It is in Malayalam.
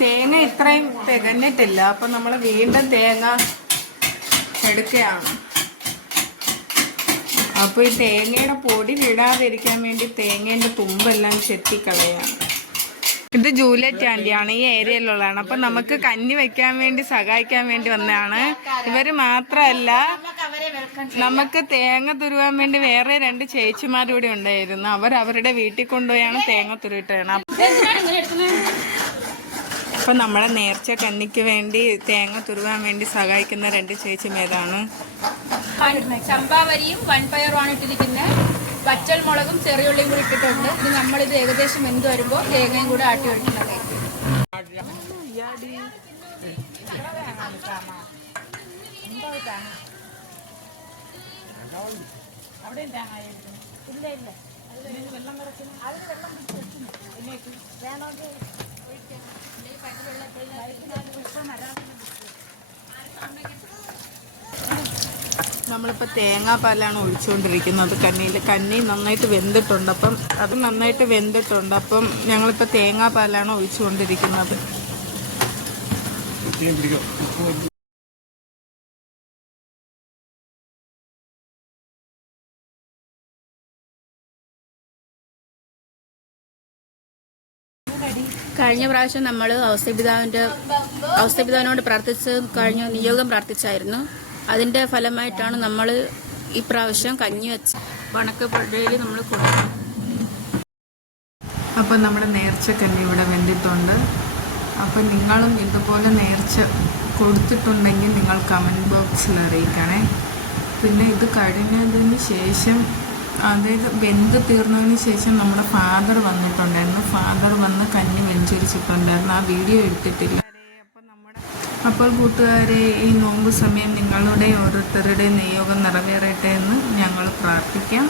തേങ്ങ ഇത്രയും തികഞ്ഞിട്ടില്ല. അപ്പം നമ്മൾ വീണ്ടും തേങ്ങ എടുക്കുകയാണ്. അപ്പോൾ ഈ തേങ്ങയുടെ പൊടി വിടാതിരിക്കാൻ വേണ്ടി തേങ്ങേൻ്റെ തുമ്പെല്ലാം ചെത്തിക്കളയാണ്. ഇത് ജൂലിയറ്റ് ആൻറ്റിയാണ്, ഈ ഏരിയയിലുള്ളതാണ്. അപ്പം നമുക്ക് കഞ്ഞി വെക്കാൻ വേണ്ടി സഹായിക്കാൻ വേണ്ടി വന്നതാണ്. ഇവർ മാത്രമല്ല, നമുക്ക് തേങ്ങ തുരുവാൻ വേണ്ടി വേറെ 2 ചേച്ചിമാരൂടെ ഉണ്ടായിരുന്നു. അവരുടെ വീട്ടിൽ കൊണ്ടുപോയാണ് തേങ്ങ തുരുവിട്ടാണ്. അപ്പം നമ്മളെ നേർച്ച കന്നിക്ക് വേണ്ടി തേങ്ങ തുരുവാൻ വേണ്ടി സഹായിക്കുന്ന 2 ചേച്ചിമാരാണ്. ചമ്പാവരിയും വൻപയറുമാണ് ഇട്ടിരിക്കുന്നത്. പച്ചൽ മുളകും ചെറിയുള്ളിയും കൂടി ഇട്ടിട്ടുണ്ട്. ഇത് നമ്മളിത് ഏകദേശം വെന്ത് വരുമ്പോൾ തേങ്ങയും കൂടെ ആട്ടി ഒഴിക്കുന്നത്. നമ്മളിപ്പോൾ തേങ്ങാപ്പാലാണ് ഒഴിച്ചുകൊണ്ടിരിക്കുന്നത്. കന്നി നന്നായിട്ട് വെന്തിട്ടുണ്ട്. അപ്പം അത് നന്നായിട്ട് വെന്തിട്ടുണ്ട്. അപ്പം ഞങ്ങളിപ്പോൾ തേങ്ങാപ്പാലാണ് ഒഴിച്ചുകൊണ്ടിരിക്കുന്നത്. കഴിഞ്ഞ പ്രാവശ്യം നമ്മൾ ഔസേപിതാവിനോട് പ്രാർത്ഥിച്ച് കഴിഞ്ഞ നിയോഗം പ്രാർത്ഥിച്ചായിരുന്നു. അതിൻ്റെ ഫലമായിട്ടാണ് നമ്മൾ ഈ പ്രാവശ്യം കഞ്ഞി വെച്ച് വണക്കപ്പുഴയിൽ നമ്മൾ കൊടുക്കും. അപ്പം നമ്മുടെ നേർച്ച കഞ്ഞി ഇവിടെ വെന്തിട്ടുണ്ട്. അപ്പം നിങ്ങളും ഇതുപോലെ നേർച്ച കൊടുത്തിട്ടുണ്ടെങ്കിൽ നിങ്ങൾ കമൻറ്റ് ബോക്സിൽ അറിയിക്കണേ. പിന്നെ ഇത് കഴിഞ്ഞതിന് ശേഷം, അതായത് വെന്ത് തീർന്നതിന് ശേഷം നമ്മുടെ ഫാദർ വന്നിട്ടുണ്ടായിരുന്നു. ഫാദർ വന്ന് കഞ്ഞി വെഞ്ചരിച്ചിട്ടുണ്ടായിരുന്നു. ആ വീഡിയോ എടുത്തിട്ടില്ല. അപ്പോൾ കൂട്ടുകാരെ, ഈ നോമ്പ് സമയം നിങ്ങളുടെ ഓരോരുത്തരുടെയും നിയോഗം നിറവേറട്ടെ എന്ന് ഞങ്ങൾ പ്രാർത്ഥിക്കാം.